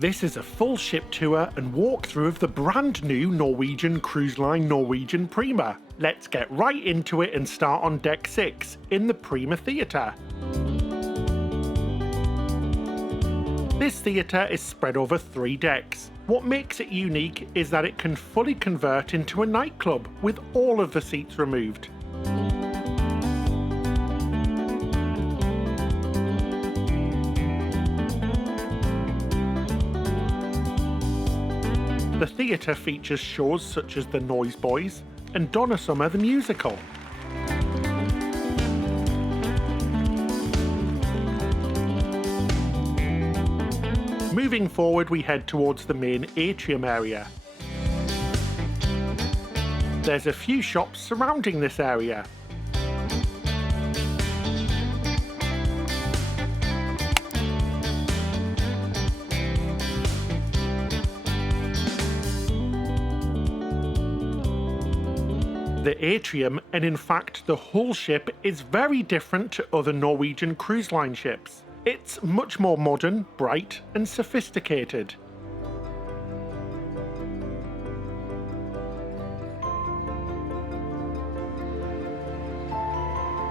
This is a full ship tour and walkthrough of the brand new Norwegian cruise line Norwegian Prima. Let's get right into it and start on deck 6 in the Prima Theatre. This theatre is spread over 3 decks. What makes it unique is that it can fully convert into a nightclub with all of the seats removed. The theatre features shows such as The Noise Boys and Donna Summer the Musical. Moving forward, we head towards the main atrium area. There's a few shops surrounding this area. The atrium, and in fact the whole ship, is very different to other Norwegian cruise line ships. It's much more modern, bright and sophisticated.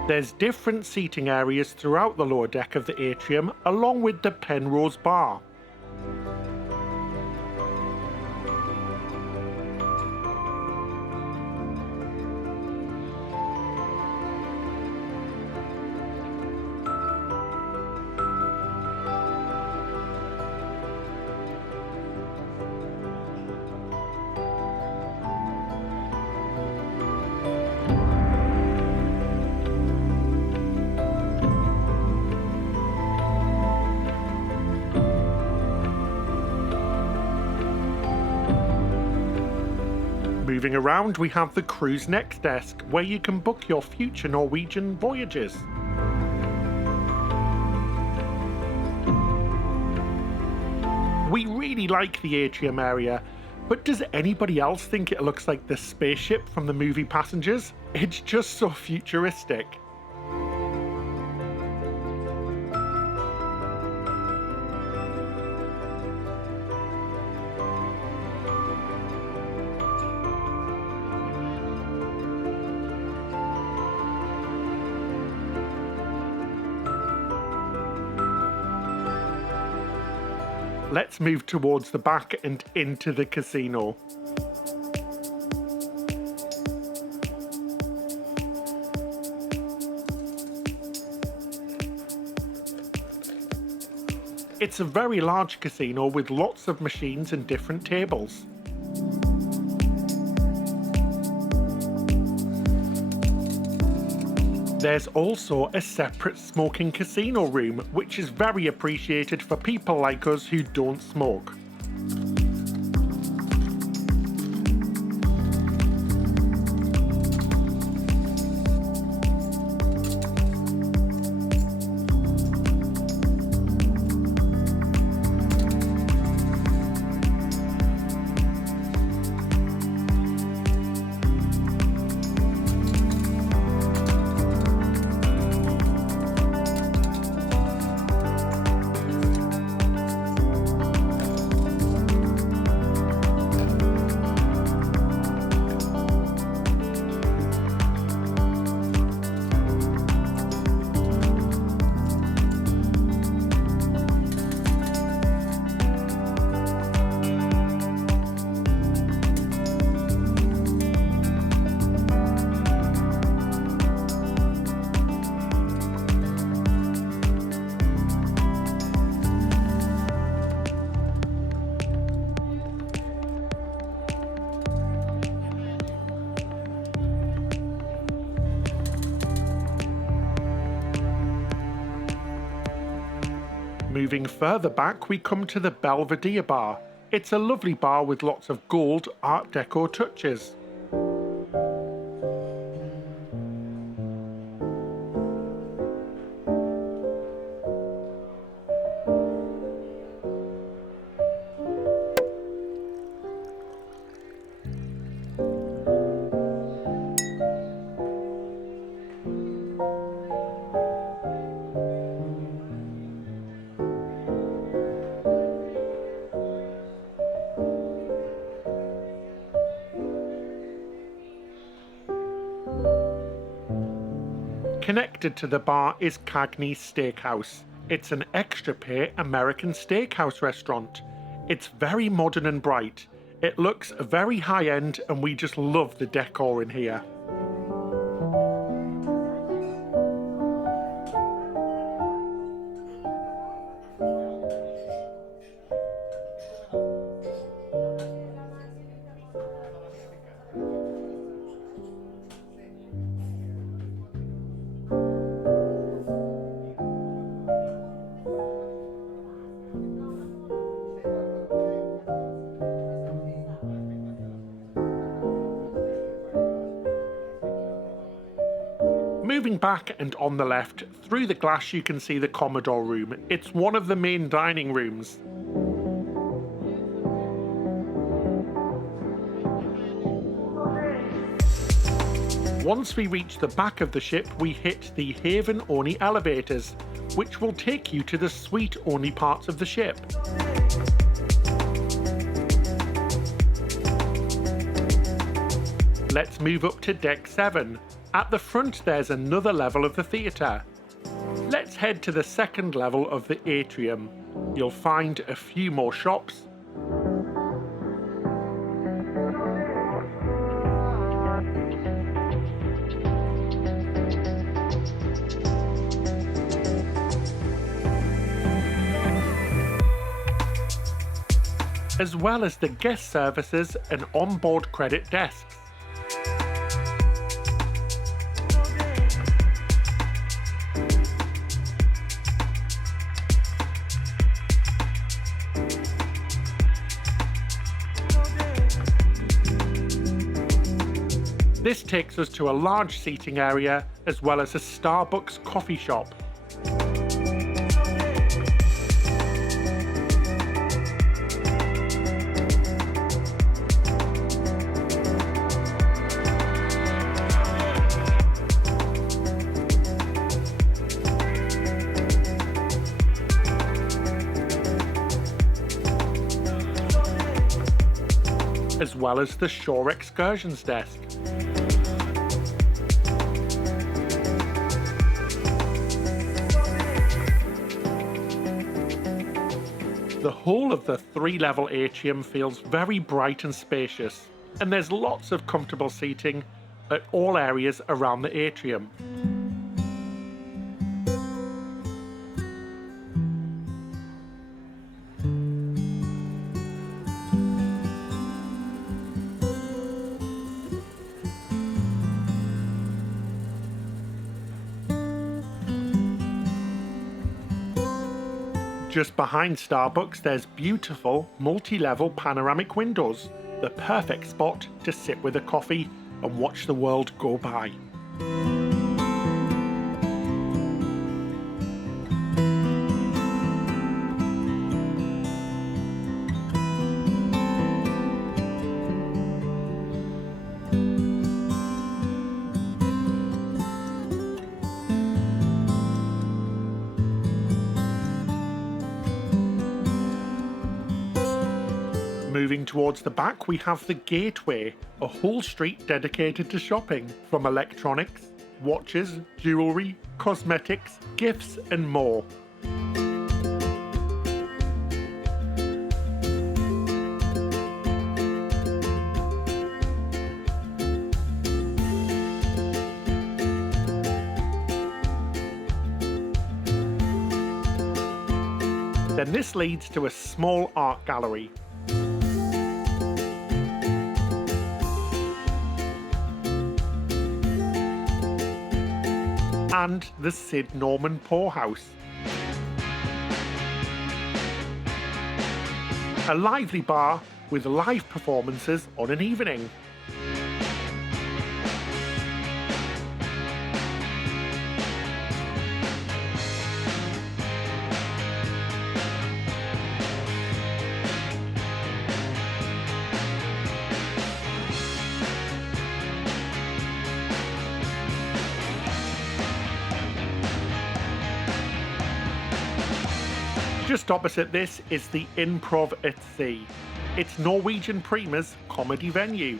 There's different seating areas throughout the lower deck of the atrium, along with the Penrose Bar. Moving around, we have the Cruise Next desk, where you can book your future Norwegian voyages. We really like the atrium area, but does anybody else think it looks like the spaceship from the movie Passengers? It's just so futuristic. Let's move towards the back and into the casino. It's a very large casino with lots of machines and different tables. There's also a separate smoking casino room, which is very appreciated for people like us who don't smoke. Moving further back, we come to the Belvedere Bar. It's a lovely bar with lots of gold Art Deco touches. Connected to the bar is Cagney Steakhouse. It's an extra pay American steakhouse restaurant. It's very modern and bright. It looks very high end and we just love the decor in here. Moving back and on the left, through the glass you can see the Commodore room. It's one of the main dining rooms. Once we reach the back of the ship, we hit the Haven-only elevators, which will take you to the suite-only parts of the ship. Let's move up to deck 7. At the front there's another level of the theatre. Let's head to the second level of the Atrium. You'll find a few more shops, as well as the guest services and onboard credit desks. This takes us to a large seating area as well as a Starbucks coffee shop. As well as the shore excursions desk. The whole of the 3-level atrium feels very bright and spacious, and there's lots of comfortable seating at all areas around the atrium. Just behind Starbucks there's beautiful multi-level panoramic windows, the perfect spot to sit with a coffee and watch the world go by. Moving towards the back, we have the Gateway, a whole street dedicated to shopping, from electronics, watches, jewellery, cosmetics, gifts and more. Then this leads to a small art gallery. And the Sid Norman Poorhouse. A lively bar with live performances on an evening. Just opposite this is the Improv at Sea. It's Norwegian Prima's comedy venue.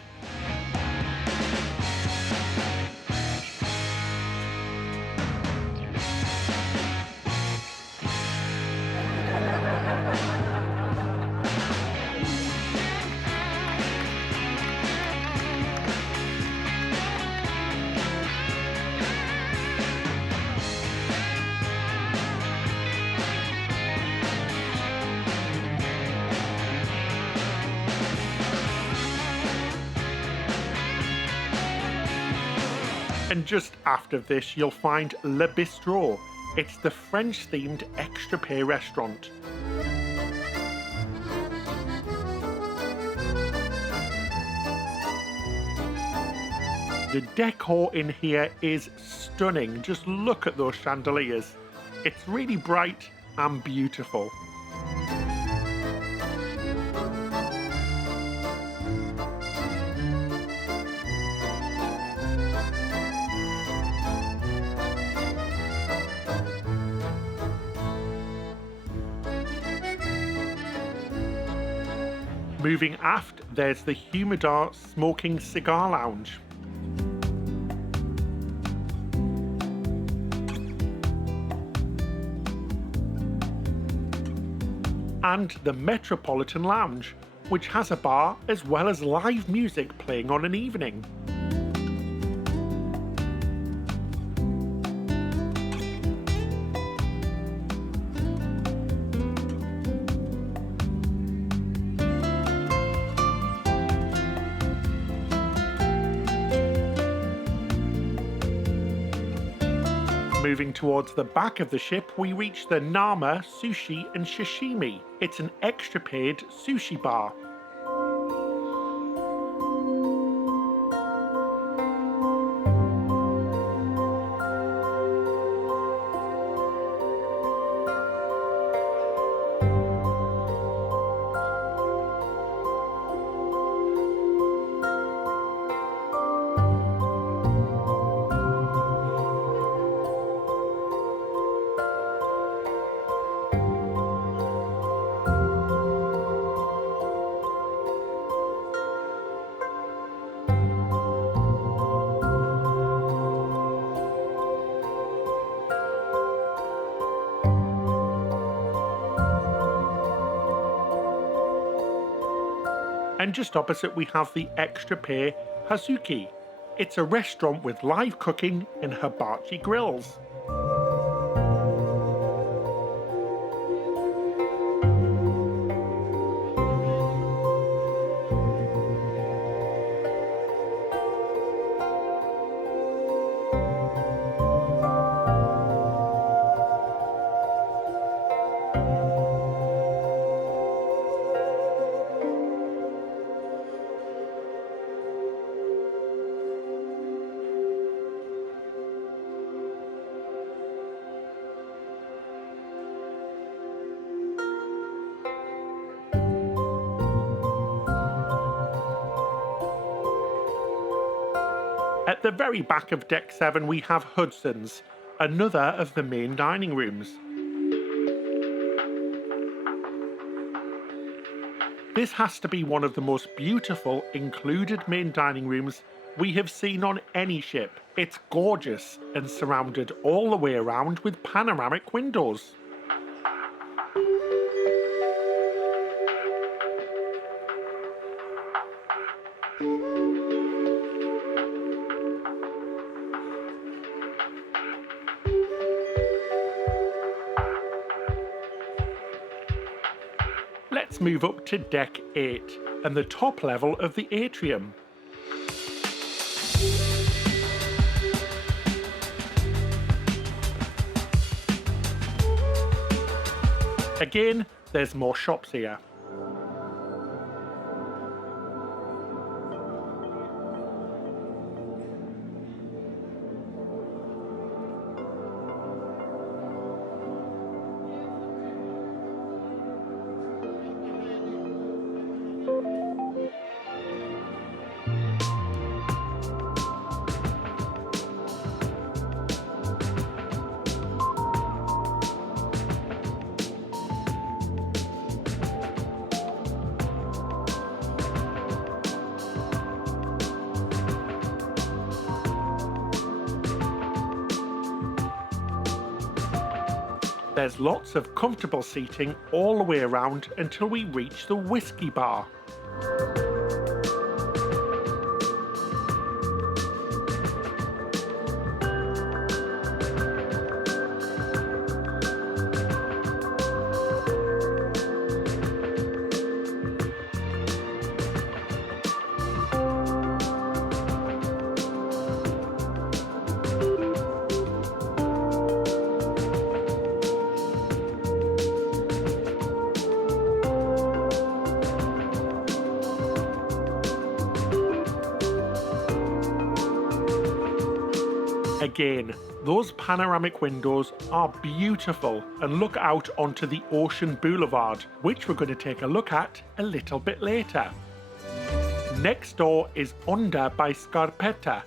And just after this, you'll find Le Bistro. It's the French-themed extra pay restaurant. The decor in here is stunning. Just look at those chandeliers. It's really bright and beautiful. Moving aft, there's the Humidor Smoking Cigar Lounge. And the Metropolitan Lounge, which has a bar as well as live music playing on an evening. Moving towards the back of the ship, we reach the Nama Sushi and Sashimi. It's an extra paid sushi bar. And just opposite we have the extra pay Hasuki. It's a restaurant with live cooking and hibachi grills. At the very back of Deck 7 we have Hudson's, another of the main dining rooms. This has to be one of the most beautiful included main dining rooms we have seen on any ship. It's gorgeous and surrounded all the way around with panoramic windows. Let's move up to Deck 8 and the top level of the Atrium. Again, there's more shops here. There's lots of comfortable seating all the way around until we reach the whiskey bar. Again, those panoramic windows are beautiful and look out onto the Ocean Boulevard, which we're going to take a look at a little bit later. Next door is Onda by Scarpetta.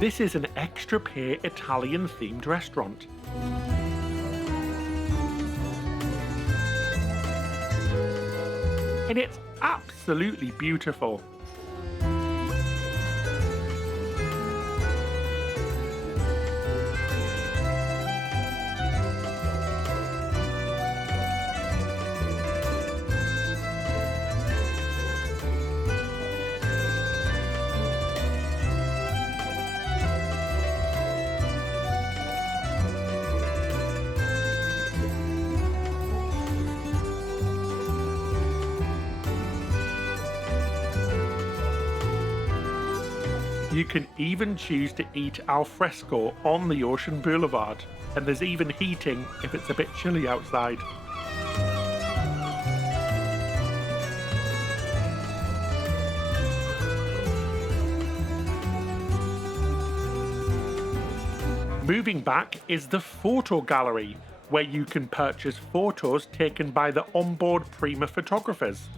This is an extra pay Italian themed restaurant. And it's absolutely beautiful. You can even choose to eat al fresco on the Ocean Boulevard, and there's even heating if it's a bit chilly outside. Moving back is the photo gallery, where you can purchase photos taken by the onboard Prima photographers.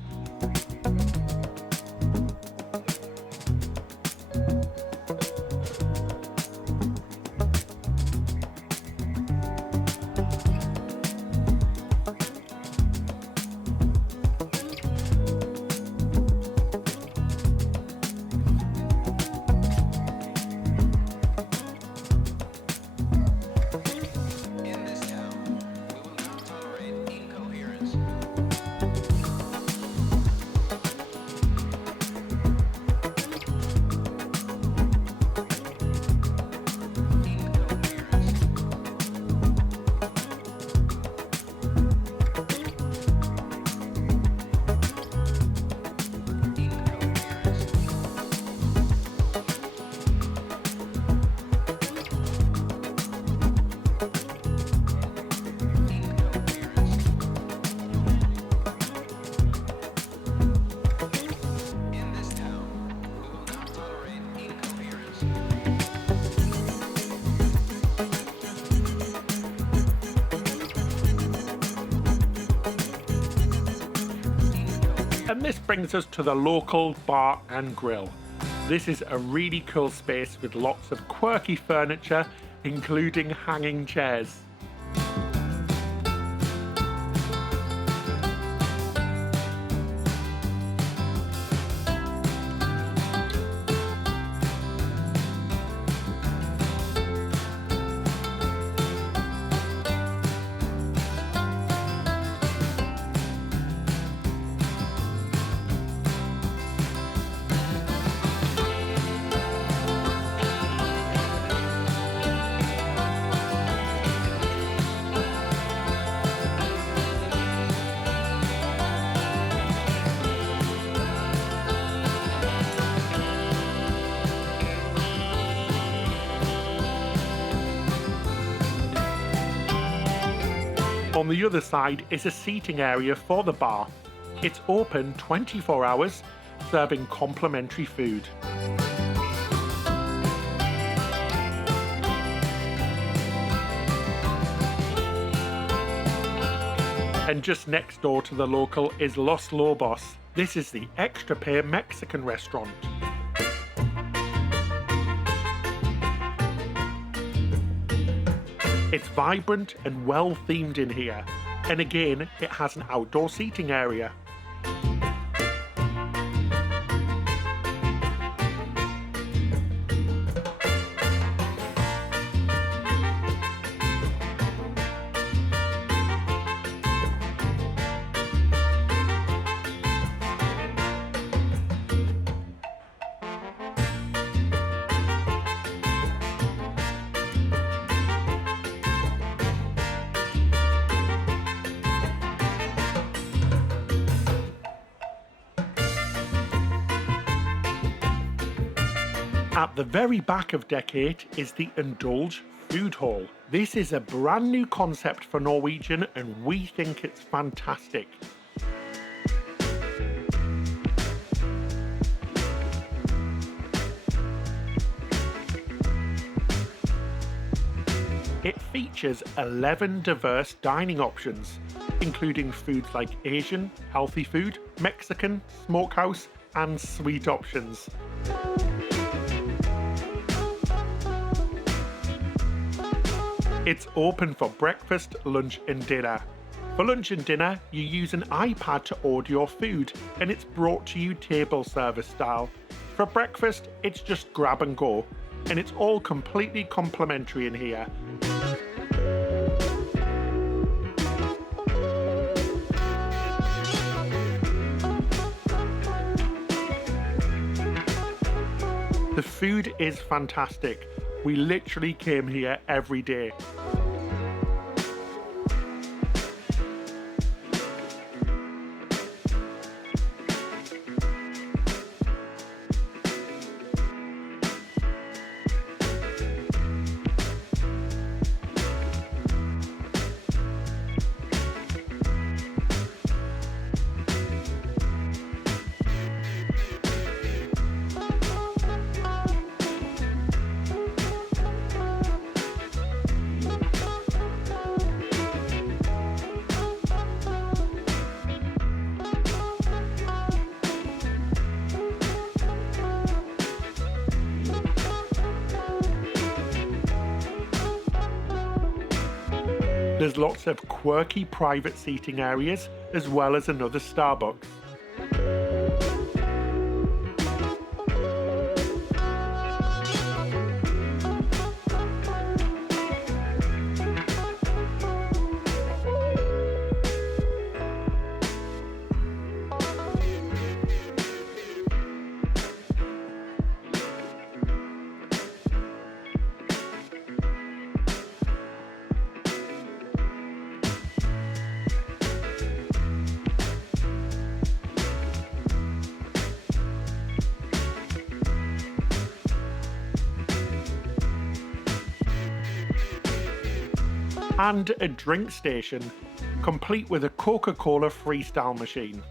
And this brings us to the local bar and grill. This is a really cool space with lots of quirky furniture, including hanging chairs. On the other side is a seating area for the bar. It's open 24 hours, serving complimentary food. And just next door to the local is Los Lobos. This is the extra pay Mexican restaurant. It's vibrant and well themed in here, and again it has an outdoor seating area. At the very back of Deck 8 is the Indulge food hall. This is a brand new concept for Norwegian and we think it's fantastic. It features 11 diverse dining options, including foods like Asian, healthy food, Mexican, smokehouse, and sweet options. It's open for breakfast, lunch and dinner. For lunch and dinner, you use an iPad to order your food and it's brought to you table service style. For breakfast, it's just grab and go, and it's all completely complimentary in here. The food is fantastic. We literally came here every day. There's lots of quirky private seating areas, as well as another Starbucks. And a drink station, complete with a Coca-Cola freestyle machine.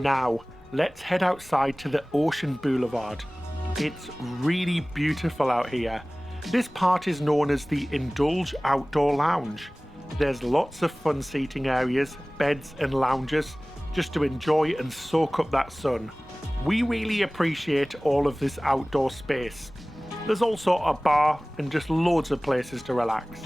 Now, let's head outside to the Ocean Boulevard. It's really beautiful out here. This part is known as the Indulge Outdoor Lounge. There's lots of fun seating areas, beds and lounges, just to enjoy and soak up that sun. We really appreciate all of this outdoor space. There's also a bar and just loads of places to relax.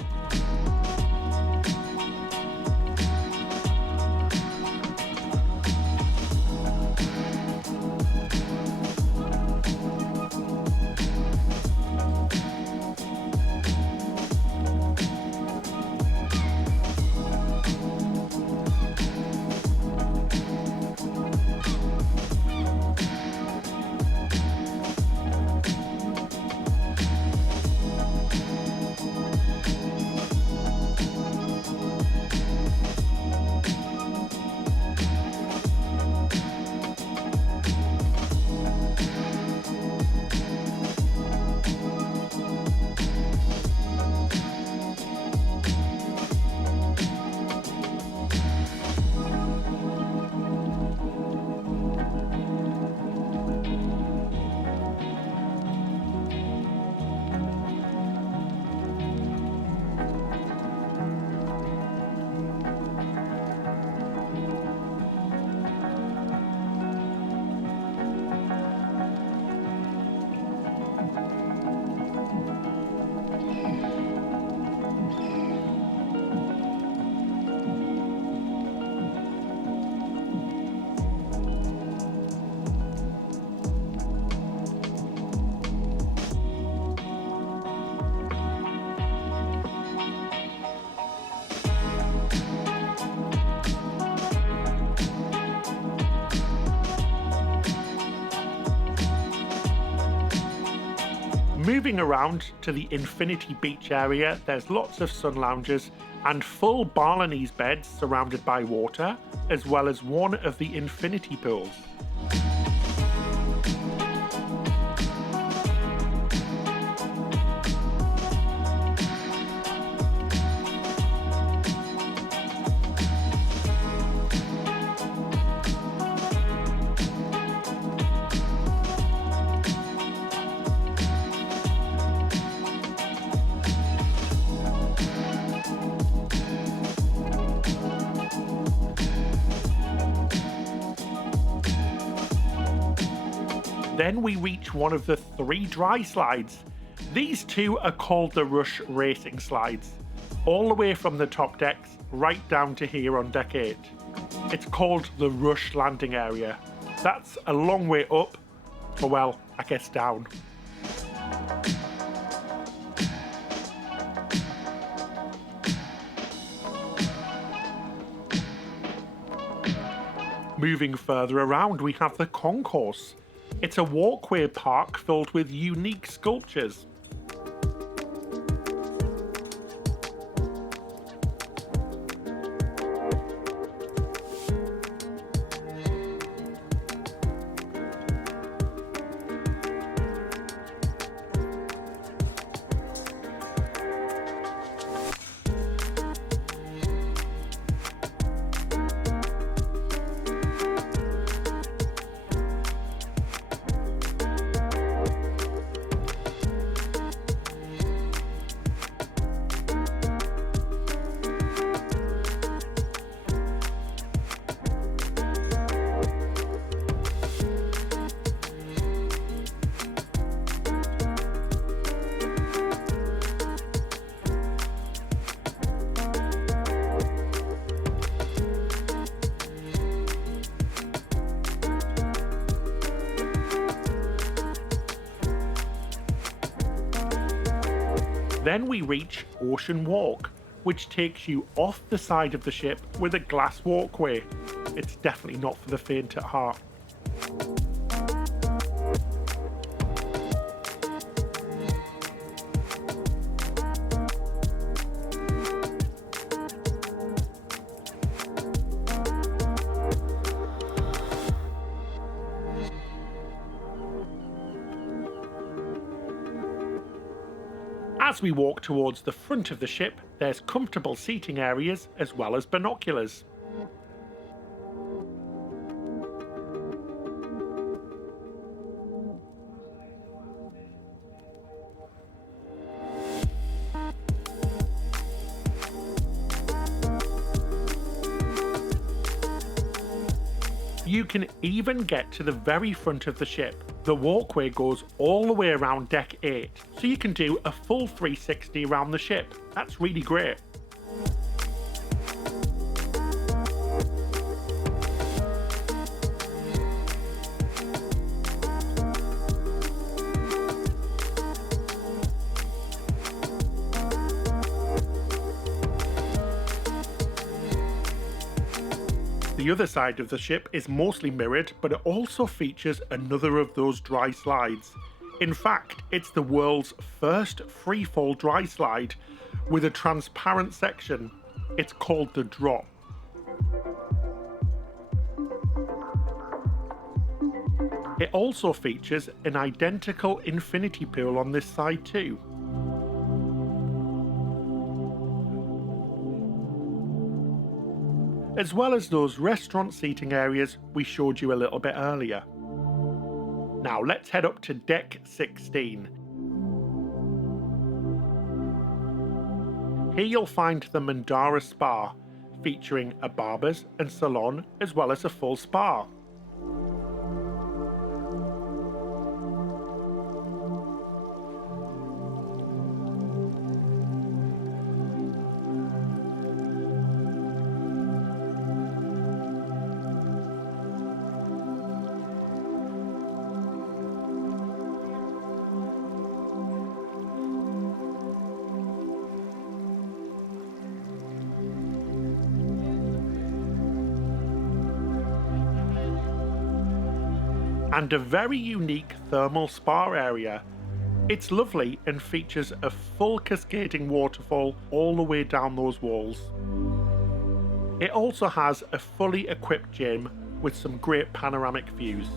Moving around to the Infinity Beach area, there's lots of sun lounges and full Balinese beds surrounded by water, as well as one of the infinity pools. Then we reach one of the 3 dry slides. These 2 are called the Rush Racing Slides, all the way from the top decks right down to here on deck 8. It's called the Rush Landing Area. That's a long way up, or well, I guess down. Moving further around, we have the concourse. It's a walkway park filled with unique sculptures. Then we reach Ocean Walk, which takes you off the side of the ship with a glass walkway. It's definitely not for the faint at heart. As we walk towards the front of the ship, there's comfortable seating areas as well as binoculars. You can even get to the very front of the ship. The walkway goes all the way around deck 8, so you can do a full 360 around the ship. That's really great. The other side of the ship is mostly mirrored, but it also features another of those dry slides. In fact, it's the world's first freefall dry slide with a transparent section. It's called the Drop. It also features an identical infinity pool on this side too. As well as those restaurant seating areas we showed you a little bit earlier. Now let's head up to deck 16. Here you'll find the Mandara Spa, featuring a barber's and salon as well as a full spa. And a very unique thermal spa area. It's lovely and features a full cascading waterfall all the way down those walls. It also has a fully equipped gym with some great panoramic views.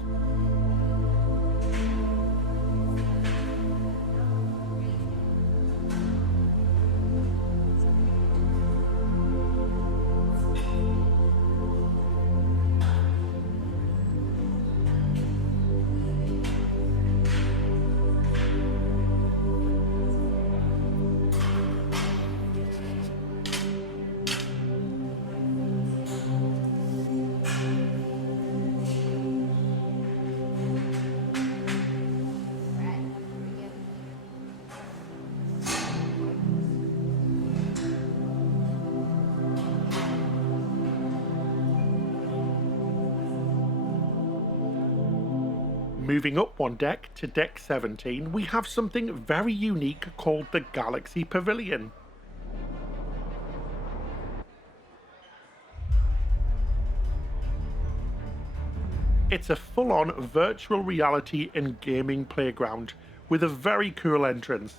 Moving up one deck to deck 17, we have something very unique called the Galaxy Pavilion. It's a full-on virtual reality and gaming playground with a very cool entrance.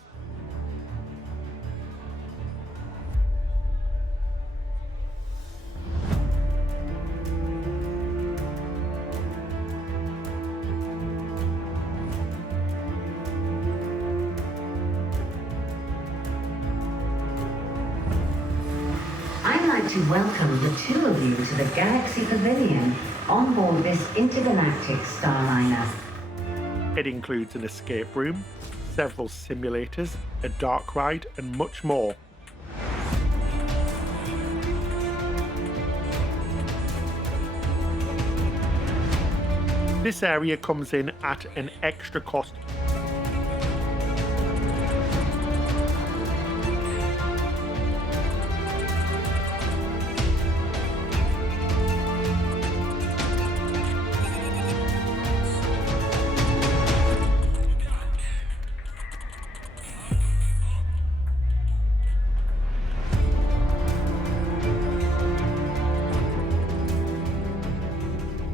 I'd like to welcome the two of you to the Galaxy Pavilion on board this intergalactic starliner. It includes an escape room, several simulators, a dark ride, and much more. This area comes in at an extra cost.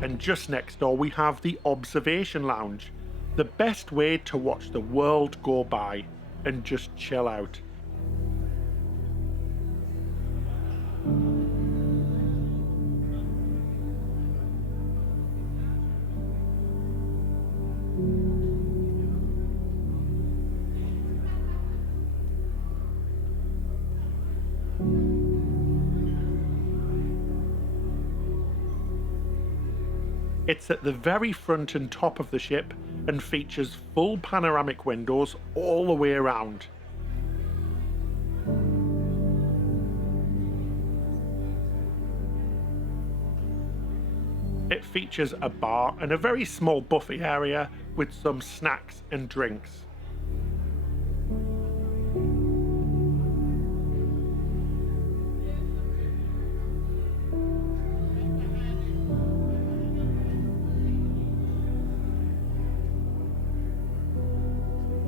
And just next door we have the Observation Lounge, the best way to watch the world go by and just chill out. It's at the very front and top of the ship and features full panoramic windows all the way around. It features a bar and a very small buffet area with some snacks and drinks.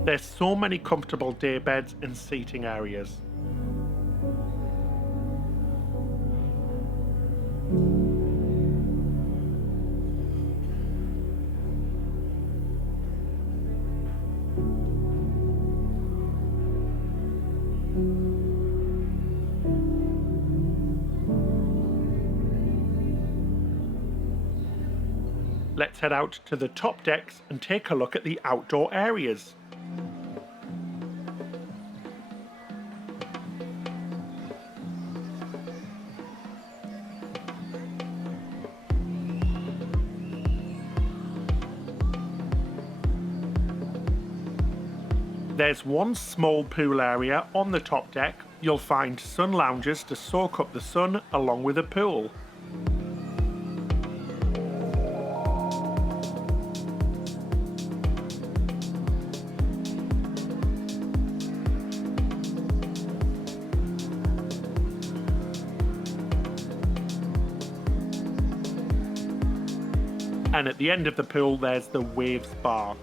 There's so many comfortable day beds and seating areas. Let's head out to the top decks and take a look at the outdoor areas. There's one small pool area on the top deck. You'll find sun lounges to soak up the sun along with a pool. And at the end of the pool there's the Waves Bar.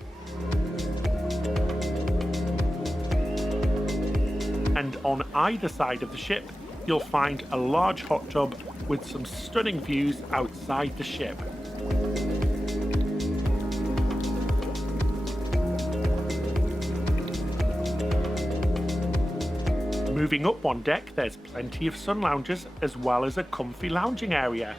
And on either side of the ship, you'll find a large hot tub with some stunning views outside the ship. Moving up one deck, there's plenty of sun lounges as well as a comfy lounging area.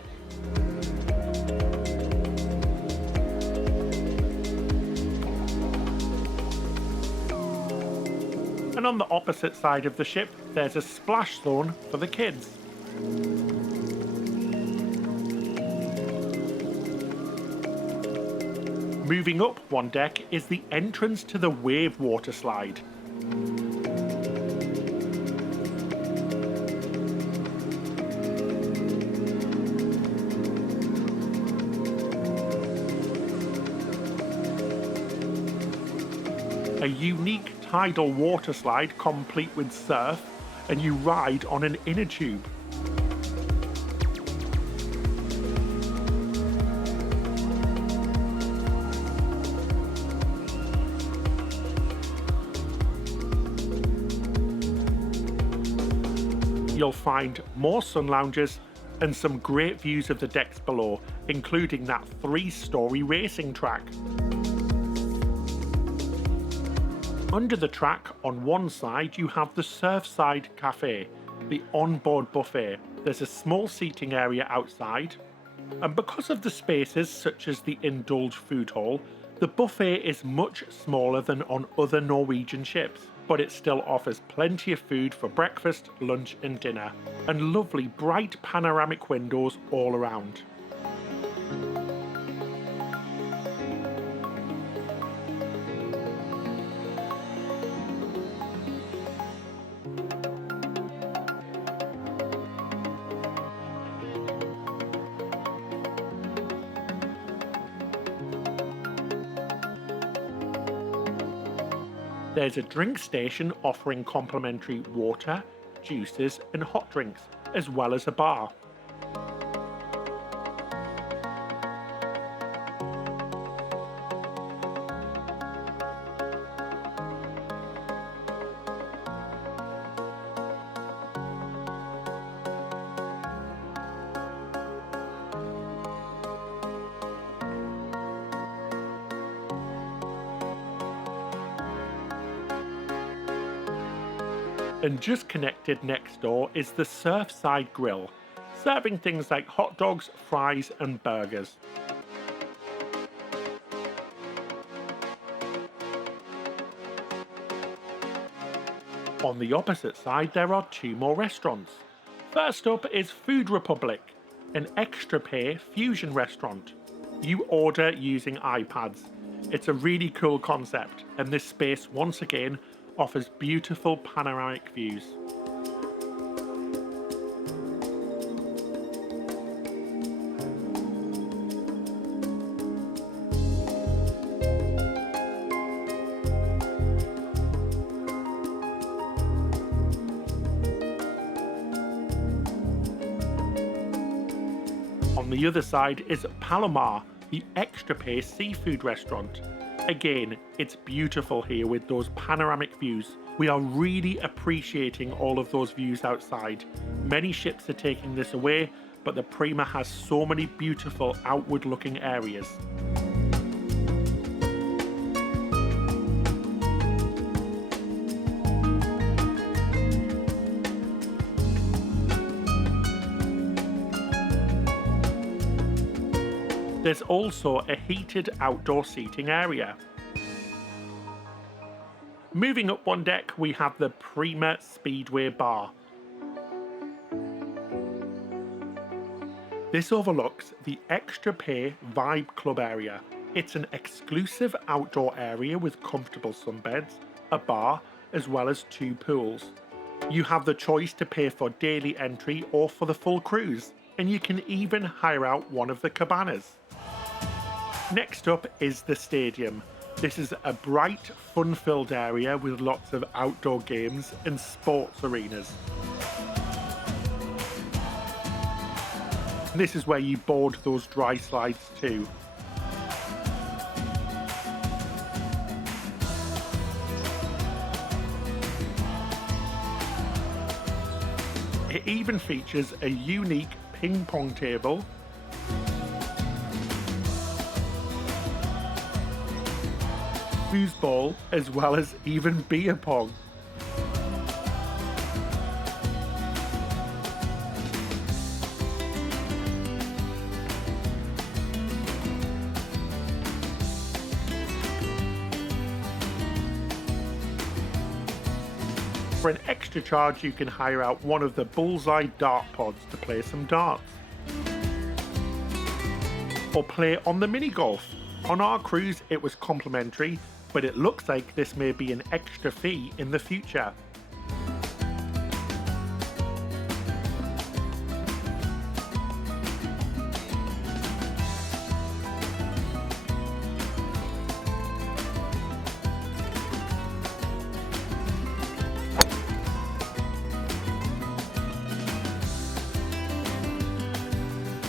And on the opposite side of the ship, there's a splash zone for the kids. Moving up one deck is the entrance to the wave water slide. A unique tidal water slide complete with surf, and you ride on an inner tube. You'll find more sun lounges and some great views of the decks below, including that 3-story racing track. Under the track, on one side, you have the Surfside Cafe, the onboard buffet. There's a small seating area outside, and because of the spaces such as the Indulge food hall, the buffet is much smaller than on other Norwegian ships, but it still offers plenty of food for breakfast, lunch and dinner, and lovely bright panoramic windows all around. There's a drink station offering complimentary water, juices and hot drinks, as well as a bar. And just connected next door is the Surfside Grill, serving things like hot dogs, fries and burgers. On the opposite side there are 2 more restaurants. First up is Food Republic, an extra pay fusion restaurant. You order using iPads. It's a really cool concept, and this space once again offers beautiful panoramic views. On the other side is Palomar, the extra pay seafood restaurant. Again, it's beautiful here with those panoramic views. We are really appreciating all of those views outside. Many ships are taking this away, but the Prima has so many beautiful outward looking areas. There's also a heated outdoor seating area. Moving up one deck, we have the Prima Speedway Bar. This overlooks the extra pay Vibe Club area. It's an exclusive outdoor area with comfortable sunbeds, a bar, as well as 2 pools. You have the choice to pay for daily entry or for the full cruise, and you can even hire out one of the cabanas. Next up is the stadium. This is a bright, fun-filled area with lots of outdoor games and sports arenas. This is where you board those dry slides too. It even features a unique ping pong table, foosball, as well as even beer pong. For an extra charge, you can hire out one of the bullseye dart pods to play some darts. Or play on the mini golf. On our cruise, it was complimentary, but it looks like this may be an extra fee in the future.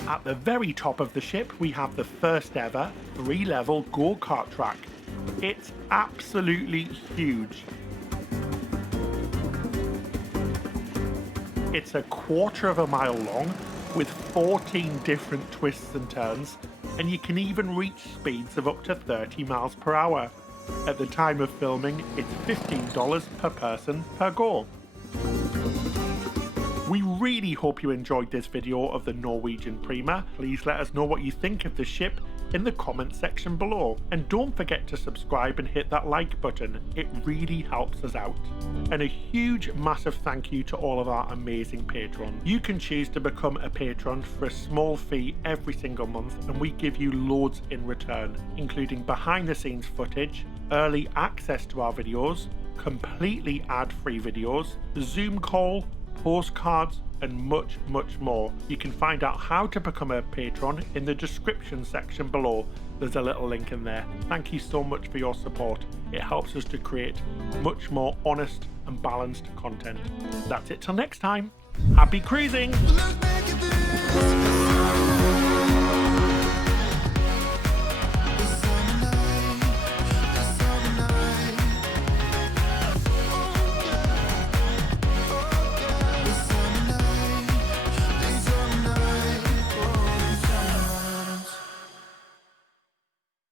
At the very top of the ship, we have the first ever 3-level go-kart track. It's absolutely huge. It's a quarter of a mile long with 14 different twists and turns, and you can even reach speeds of up to 30 miles per hour. At the time of filming, it's $15 per person per go. We really hope you enjoyed this video of the Norwegian Prima. Please let us know what you think of the ship in the comment section below. And don't forget to subscribe and hit that like button. It really helps us out. And a huge, massive thank you to all of our amazing patrons. You can choose to become a patron for a small fee every single month, and we give you loads in return, including behind the scenes footage, early access to our videos, completely ad-free videos, Zoom call, postcards, and much more. You can find out how to become a patron in the description section below. There's a little link in there. Thank you so much for your support. It helps us to create much more honest and balanced content. That's it till next time. Happy cruising!